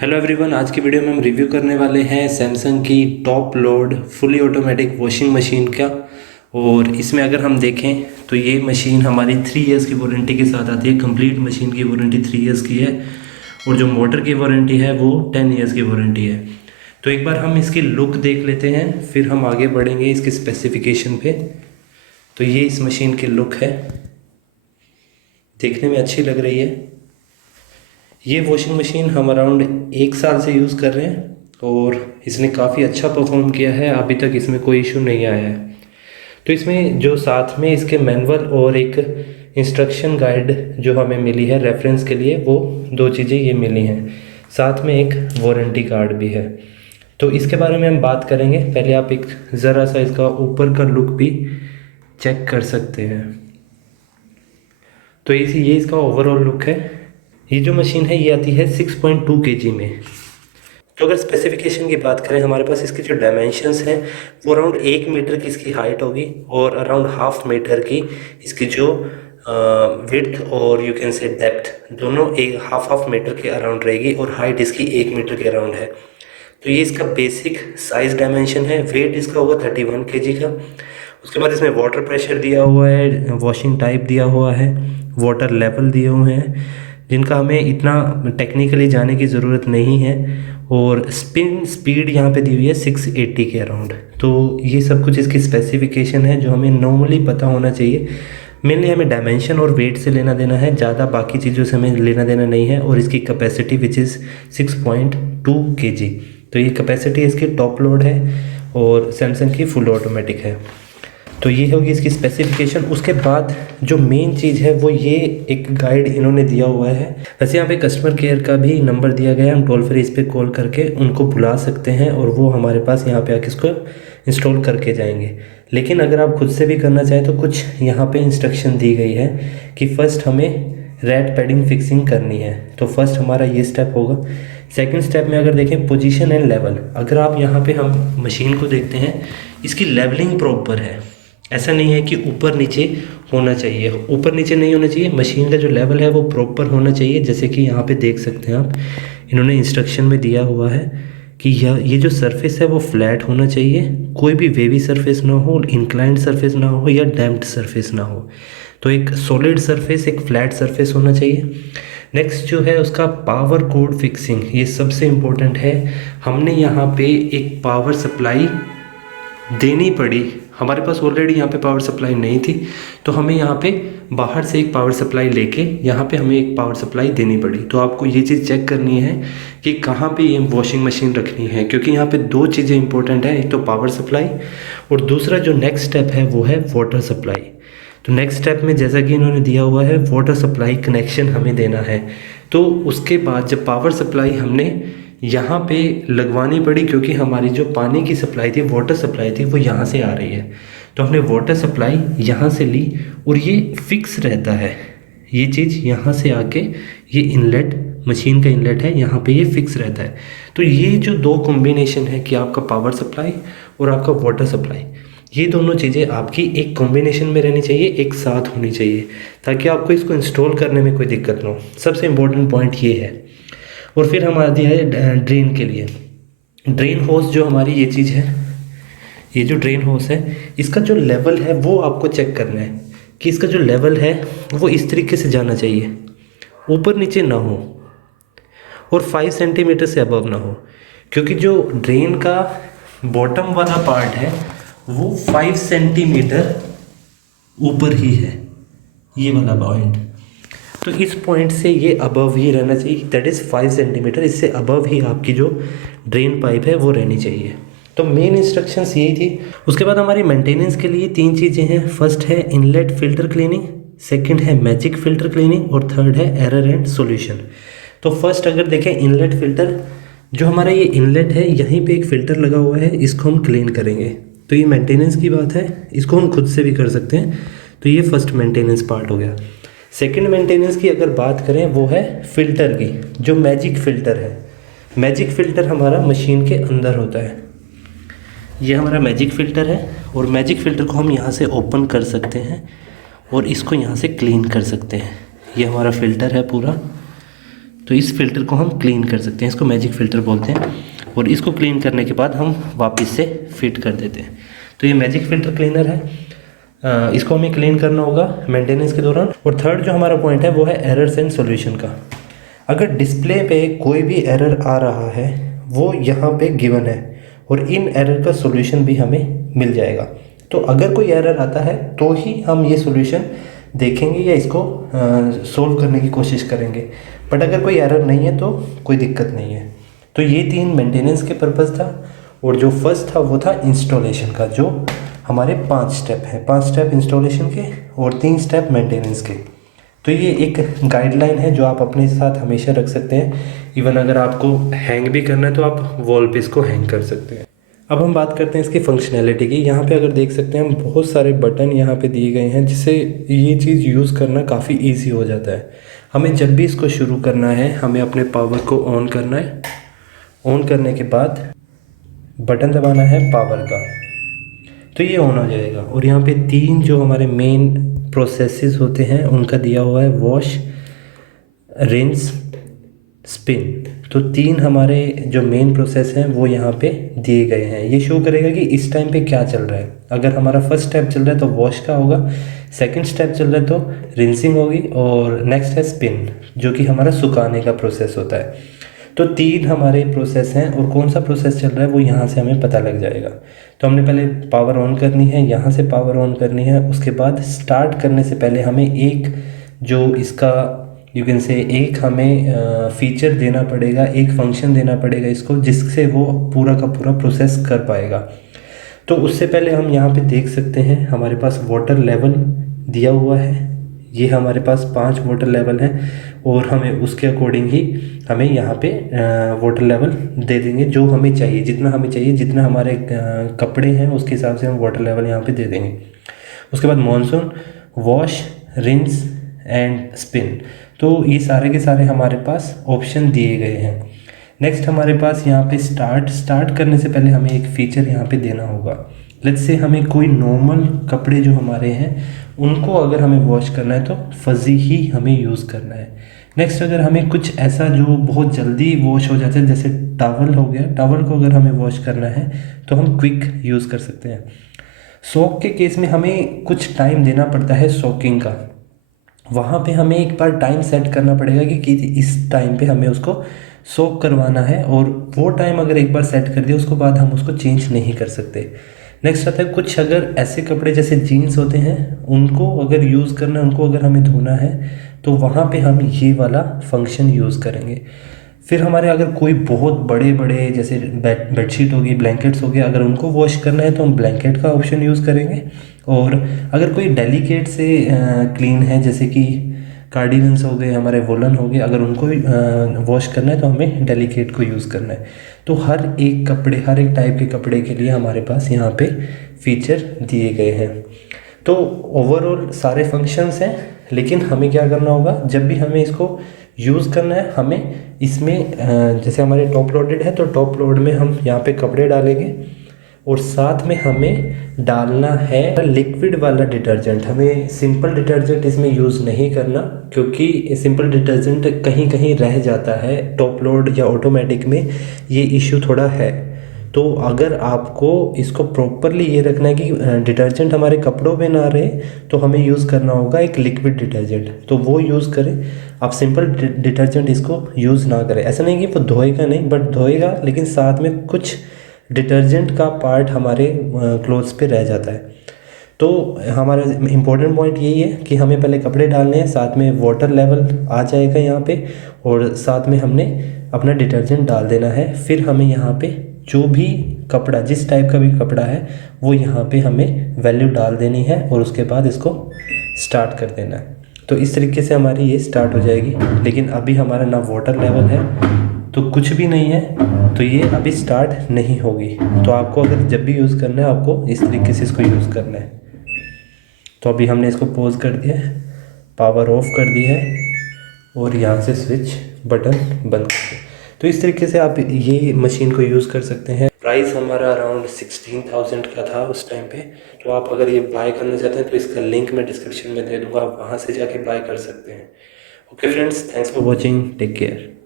Hello everyone, आज की video में हम रिव्यू करने वाले हैं सैमसंग की top load fully automatic washing machine का। और इसमें अगर हम देखें तो ये मशीन हमारी 3 इयर्स की वारंटी के साथ आती है। कंप्लीट मशीन की वारंटी 3 इयर्स की है और जो मोटर की वारंटी है वो 10 इयर्स की वारंटी है। तो एक बार हम इसकी लुक देख लेते हैं, फिर हम आगे बढ़ेंगे इसके स्पेसिफिकेशन पे। तो ये इस मशीन की लुक है, देखने में अच्छी लग रही है। ये वॉशिंग मशीन हम अराउंड 1 साल से यूज़ कर रहे हैं और इसने काफ़ी अच्छा परफॉर्म किया है। अभी तक इसमें कोई इशू नहीं आया है। तो इसमें जो साथ में इसके मैनुअल और एक इंस्ट्रक्शन गाइड जो हमें मिली है रेफरेंस के लिए, वो 2 चीज़ें ये मिली हैं। साथ में एक वारंटी कार्ड भी है। तो इसके बारे में हम बात करेंगे। पहले आप एक ज़रा सा इसका ऊपर का लुक भी चेक कर सकते हैं। तो ये इसका ओवरऑल लुक है। ये जो मशीन है ये आती है 6.2 kg में। तो अगर स्पेसिफिकेशन की बात करें, हमारे पास इसकी जो डायमेंशंस हैं वो अराउंड 1 मीटर की इसकी हाइट होगी और अराउंड हाफ मीटर की इसकी जो विड्थ और यू कैन से डेप्थ, दोनों एक हाफ मीटर के अराउंड रहेगी और हाइट इसकी 1 मीटर के अराउंड है। तो ये इसका बेसिक साइज डायमेंशन है। वेट इसका होगा 31 kg का। उसके बाद इसमें वाटर प्रेशर दिया हुआ है, वॉशिंग टाइप दिया हुआ है, वाटर लेवल दिए हुए हैं जिनका हमें इतना टेक्निकली जाने की ज़रूरत नहीं है। और स्पिन स्पीड यहाँ पे दी हुई है 680 के अराउंड। तो ये सब कुछ इसकी स्पेसिफिकेशन है जो हमें नॉर्मली पता होना चाहिए। मेनली हमें डायमेंशन और वेट से लेना देना है, ज़्यादा बाकी चीज़ों से हमें लेना देना नहीं है। और इसकी कैपेसिटी विच इज़ 6.2 kg। तो ये कैपेसिटी इसकी टॉप लोड है और सैमसंग की फुल ऑटोमेटिक है। तो ये होगी इसकी स्पेसिफिकेशन। उसके बाद जो मेन चीज़ है वो ये एक गाइड इन्होंने दिया हुआ है। वैसे यहाँ पे कस्टमर केयर का भी नंबर दिया गया है, हम टोल फ्री इस पर कॉल करके उनको बुला सकते हैं और वो हमारे पास यहाँ पे आके इसको इंस्टॉल करके जाएंगे। लेकिन अगर आप खुद से भी करना चाहें तो कुछ यहाँ पे इंस्ट्रक्शन दी गई है कि फ़र्स्ट हमें रैट पैडिंग फिक्सिंग करनी है। तो फर्स्ट हमारा ये स्टेप होगा। सेकंड स्टेप में अगर देखें पोजीशन एंड लेवल, अगर आप यहाँ पे हम मशीन को देखते हैं, इसकी लेवलिंग प्रॉपर है। ऐसा नहीं है कि ऊपर नीचे होना चाहिए, ऊपर नीचे नहीं होना चाहिए। मशीन का जो लेवल है वो प्रॉपर होना चाहिए। जैसे कि यहाँ पे देख सकते हैं आप, इन्होंने इंस्ट्रक्शन में दिया हुआ है कि ये जो सरफेस है वो फ्लैट होना चाहिए, कोई भी वेवी सरफेस ना हो, इंक्लाइंड सरफेस ना हो या डैम्प्ड सरफेस ना हो। तो एक सॉलिड सरफेस, एक फ्लैट सरफेस होना चाहिए। नेक्स्ट जो है उसका पावर कोड फिक्सिंग, ये सबसे इम्पोर्टेंट है। हमने यहाँ पे एक पावर सप्लाई देनी पड़ी। हमारे पास ऑलरेडी यहाँ पे पावर सप्लाई नहीं थी, तो हमें यहाँ पे बाहर से एक पावर सप्लाई लेके यहाँ पे हमें एक पावर सप्लाई देनी पड़ी। तो आपको ये चीज़ चेक करनी है कि कहाँ पे ये वॉशिंग मशीन रखनी है, क्योंकि यहाँ पे 2 चीज़ें इंपॉर्टेंट है। एक तो पावर सप्लाई और दूसरा जो नेक्स्ट स्टेप है वो है वाटर सप्लाई। तो नेक्स्ट स्टेप में जैसा कि इन्होंने दिया हुआ है वाटर सप्लाई कनेक्शन हमें देना है। तो उसके बाद जब पावर सप्लाई हमने यहाँ पे लगवानी पड़ी, क्योंकि हमारी जो पानी की सप्लाई थी, वाटर सप्लाई थी, वो यहाँ से आ रही है। तो हमने वाटर सप्लाई यहाँ से ली और ये फिक्स रहता है। ये चीज़ यहाँ से आके ये इनलेट, मशीन का इनलेट है, यहाँ पे ये फिक्स रहता है। तो ये जो 2 कॉम्बिनेशन है कि आपका पावर सप्लाई और आपका वाटर सप्लाई, ये दोनों चीज़ें आपकी एक कॉम्बिनेशन में रहनी चाहिए, एक साथ होनी चाहिए, ताकि आपको इसको इंस्टॉल करने में कोई दिक्कत ना हो। सबसे इम्पोर्टेंट पॉइंट ये है। और फिर हम आती है ड्रेन के लिए। ड्रेन होस जो हमारी ये चीज़ है, ये जो ड्रेन होस है, इसका जो लेवल है वो आपको चेक करना है कि इसका जो लेवल है वो इस तरीके से जाना चाहिए, ऊपर नीचे ना हो और 5 सेंटीमीटर से अबव ना हो। क्योंकि जो ड्रेन का बॉटम वाला पार्ट है वो 5 सेंटीमीटर ऊपर ही है, ये वाला पॉइंट। तो इस पॉइंट से ये अबव ही रहना चाहिए, दैट इज़ 5 सेंटीमीटर। इससे अबव ही आपकी जो ड्रेन पाइप है वो रहनी चाहिए। तो मेन इंस्ट्रक्शंस यही थी। उसके बाद हमारी मेंटेनेंस के लिए 3 चीज़ें हैं। फर्स्ट है इनलेट फ़िल्टर क्लीनिंग, सेकंड है मैजिक फ़िल्टर क्लीनिंग और थर्ड है एरर एंड सॉल्यूशन। तो फर्स्ट अगर देखें इनलेट फ़िल्टर, जो हमारा ये इनलेट है यहीं पे एक फ़िल्टर लगा हुआ है, इसको हम क्लीन करेंगे। तो ये मेंटेनेंस की बात है, इसको हम खुद से भी कर सकते हैं। तो ये फर्स्ट मेंटेनेंस पार्ट हो गया। सेकंड मेंटेनेंस की अगर बात करें वो है फ़िल्टर की, जो मैजिक फ़िल्टर है। मैजिक फ़िल्टर हमारा मशीन के अंदर होता है। ये हमारा मैजिक फ़िल्टर है और मैजिक फ़िल्टर को हम यहाँ से ओपन कर सकते हैं और इसको यहाँ से क्लीन कर सकते हैं। ये हमारा फ़िल्टर है पूरा। तो इस फ़िल्टर को हम क्लीन कर सकते हैं, इसको मैजिक फ़िल्टर बोलते हैं। और इसको क्लीन करने के बाद हम वापस से फिट कर देते हैं। तो ये मैजिक फ़िल्टर क्लीनर है, इसको हमें क्लीन करना होगा मेंटेनेंस के दौरान। और थर्ड जो हमारा पॉइंट है वो है एरर्स एंड सॉल्यूशन का। अगर डिस्प्ले पे कोई भी एरर आ रहा है वो यहाँ पे गिवन है, और इन एरर का सॉल्यूशन भी हमें मिल जाएगा। तो अगर कोई एरर आता है तो ही हम ये सॉल्यूशन देखेंगे या इसको सोल्व करने की कोशिश करेंगे, बट अगर कोई एरर नहीं है तो कोई दिक्कत नहीं है। तो ये 3 मेंटेनेंस के पर्पज़ था, और जो फर्स्ट था वो था इंस्टॉलेशन का, जो हमारे 5 स्टेप हैं, 5 स्टेप इंस्टॉलेशन के और 3 स्टेप मेंटेनेंस के। तो ये एक गाइडलाइन है जो आप अपने साथ हमेशा रख सकते हैं। इवन अगर आपको हैंग भी करना है तो आप वॉल पे इसको हैंग कर सकते हैं। अब हम बात करते हैं इसकी फंक्शनैलिटी की। यहाँ पे अगर देख सकते हैं हम बहुत सारे बटन यहाँ पे दिए गए हैं, जिससे ये चीज़ यूज़ करना काफ़ी ईजी हो जाता है। हमें जब भी इसको शुरू करना है हमें अपने पावर को ऑन करना है। ऑन करने के बाद बटन दबाना है पावर का, तो ये ऑन हो जाएगा। और यहाँ पे 3 जो हमारे मेन प्रोसेसेस होते हैं उनका दिया हुआ है, वॉश, रिंस, स्पिन। तो 3 हमारे जो मेन प्रोसेस हैं वो यहाँ पे दिए गए हैं। ये शो करेगा कि इस टाइम पे क्या चल रहा है। अगर हमारा फर्स्ट स्टेप चल रहा है तो वॉश का होगा, सेकंड स्टेप चल रहा है तो रिंसिंग होगी, और नेक्स्ट है स्पिन जो कि हमारा सुखाने का प्रोसेस होता है। तो 3 हमारे प्रोसेस हैं, और कौन सा प्रोसेस चल रहा है वो यहाँ से हमें पता लग जाएगा। तो हमने पहले पावर ऑन करनी है, यहाँ से पावर ऑन करनी है। उसके बाद स्टार्ट करने से पहले हमें एक जो इसका यू कैन से एक हमें फीचर देना पड़ेगा, एक फंक्शन देना पड़ेगा इसको, जिससे वो पूरा का पूरा प्रोसेस कर पाएगा। तो उससे पहले हम यहाँ पे देख सकते हैं हमारे पास वाटर लेवल दिया हुआ है। ये हमारे पास 5 वाटर लेवल हैं, और हमें उसके अकॉर्डिंग ही हमें यहाँ पे वाटर लेवल दे देंगे जो हमें चाहिए, जितना हमें चाहिए, जितना हमारे कपड़े हैं उसके हिसाब से हम वाटर लेवल यहाँ पे दे देंगे। उसके बाद monsoon, wash, rinse and spin. तो ये सारे के सारे हमारे पास ऑप्शन दिए गए हैं। नेक्स्ट हमारे पास यहाँ पे स्टार्ट करने से पहले हमें एक फ़ीचर यहाँ पे देना होगा। लेट्स से हमें कोई नॉर्मल कपड़े जो हमारे हैं उनको अगर हमें वॉश करना है तो फज़ी ही हमें यूज़ करना है। नेक्स्ट अगर हमें कुछ ऐसा जो बहुत जल्दी वॉश हो जाता है, जैसे टॉवल हो गया, टॉवल को अगर हमें वॉश करना है तो हम क्विक यूज़ कर सकते हैं। सोक के केस में हमें कुछ टाइम देना पड़ता है सोकिंग का। वहाँ पे हमें एक बार टाइम सेट करना पड़ेगा कि इस टाइम पे हमें उसको सोक करवाना है, और वो टाइम अगर एक बार सेट कर दिया उसको बाद हम उसको चेंज नहीं कर सकते। नेक्स्ट आता है कुछ अगर ऐसे कपड़े जैसे जीन्स होते हैं उनको अगर यूज़ करना है, उनको अगर हमें धोना है तो वहाँ पे हम ये वाला फंक्शन यूज़ करेंगे। फिर हमारे अगर कोई बहुत बड़े बड़े जैसे बेडशीट होगी, ब्लैंकेट्स हो गए, अगर उनको वॉश करना है तो हम ब्लैंकेट का ऑप्शन यूज़ करेंगे। और अगर कोई डेलिकेट से क्लीन है, जैसे कि कार्डिगन्स हो गए, हमारे वुलन हो गए, अगर उनको वॉश करना है तो हमें डेलिकेट को यूज़ करना है। तो हर एक टाइप के कपड़े के लिए हमारे पास यहाँ पे फीचर दिए गए हैं। तो ओवरऑल सारे फंक्शंस हैं, लेकिन हमें क्या करना होगा, जब भी हमें इसको यूज़ करना है हमें इसमें जैसे हमारे टॉप लोडेड है तो टॉप लोड में हम यहाँ पे कपड़े डालेंगे, और साथ में हमें डालना है लिक्विड वाला डिटर्जेंट। हमें सिंपल डिटर्जेंट इसमें यूज़ नहीं करना, क्योंकि सिंपल डिटर्जेंट कहीं कहीं रह जाता है टॉप लोड या ऑटोमेटिक में, ये इशू थोड़ा है। तो अगर आपको इसको प्रॉपरली ये रखना है कि डिटर्जेंट हमारे कपड़ों में ना रहे, तो हमें यूज़ करना होगा एक लिक्विड डिटर्जेंट, तो वो यूज़ करें। आप सिंपल डिटर्जेंट इसको यूज़ ना करें। ऐसा नहीं कि वो धोएगा नहीं, बट धोएगा, लेकिन साथ में कुछ डिटर्जेंट का पार्ट हमारे क्लोथ्स पे रह जाता है। तो हमारा इम्पोर्टेंट पॉइंट यही है कि हमें पहले कपड़े डालने हैं, साथ में वाटर लेवल आ जाएगा यहाँ पे, और साथ में हमने अपना डिटर्जेंट डाल देना है। फिर हमें यहाँ पे जो भी कपड़ा, जिस टाइप का भी कपड़ा है, वो यहाँ पे हमें वैल्यू डाल देनी है, और उसके बाद इसको स्टार्ट कर देना है। तो इस तरीके से हमारी ये स्टार्ट हो जाएगी। लेकिन अभी हमारा ना वाटर लेवल है तो कुछ भी नहीं है, तो ये अभी स्टार्ट नहीं होगी। तो आपको अगर जब भी यूज़ करना है आपको इस तरीके से इसको यूज़ करना है। तो अभी हमने इसको पॉज कर दिया है, पावर ऑफ कर दी है, और यहाँ से स्विच बटन बंद कर दिया। तो इस तरीके से आप ये मशीन को यूज़ कर सकते हैं। प्राइस हमारा अराउंड 16,000 का था उस टाइम पे। तो आप अगर ये बाय करना चाहते हैं तो इसका लिंक मैं डिस्क्रिप्शन में दे दूँगा, आप वहाँ से जाके बाय कर सकते हैं। Okay friends, thanks for watching, take care.